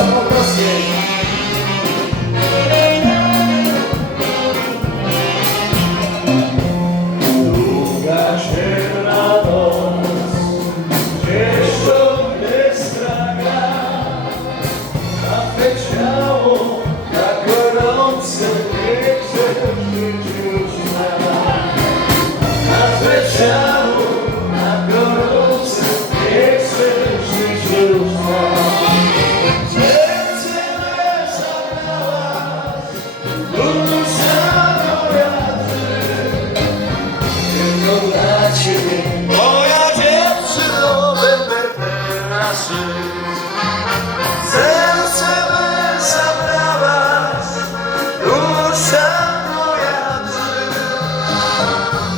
Zamokrowskiej. Długa ciemna noc, gdzieś to mnie straga, a twe ciało tak gorące, nie chcę żyć już a twe ciało tak gorące, nie chcę żyć już serce me zabrałaś, dusza moja tylko dla ciebie, moja dziewczyno, będę teraz żyć. Serce me zabrałaś, dusza moja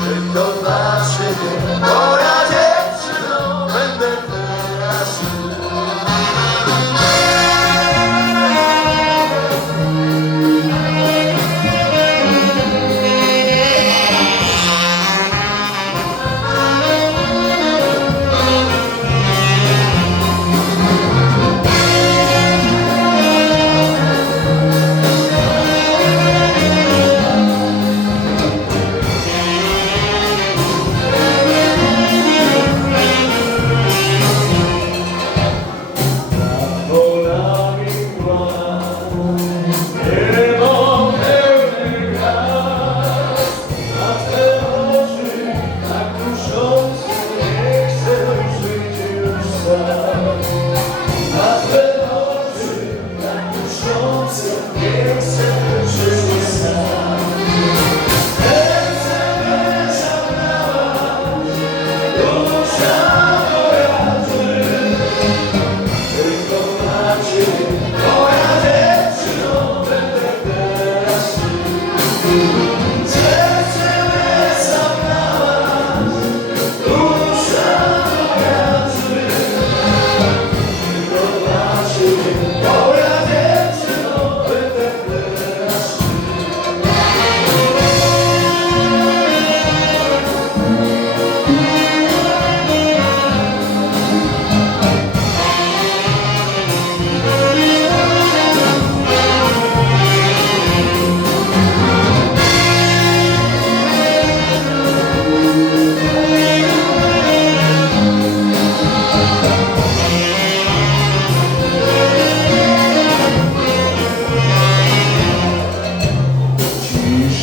tylko dla ciebie, moja dziewczyno, będę teraz żyć.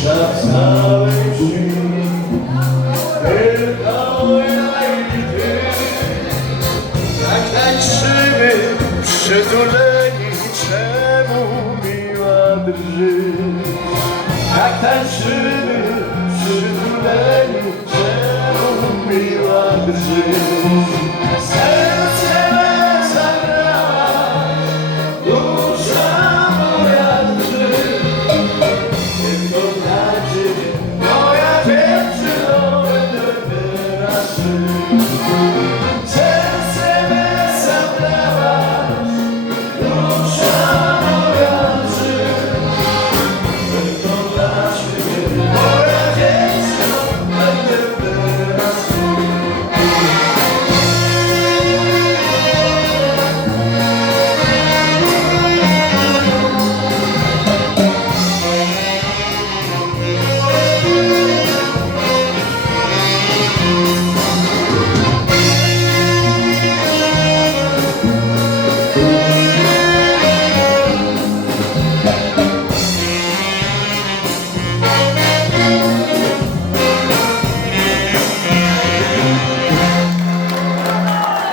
W całej wsi, tylko ja i ty, jak tańczymy przytuleni, czemu miła drżysz? Jak tańczymy przytuleni, czemu miła drżysz? Serce me zabrałaś, dusza moja drży. Moja dziewczyno, będę teraz żyć.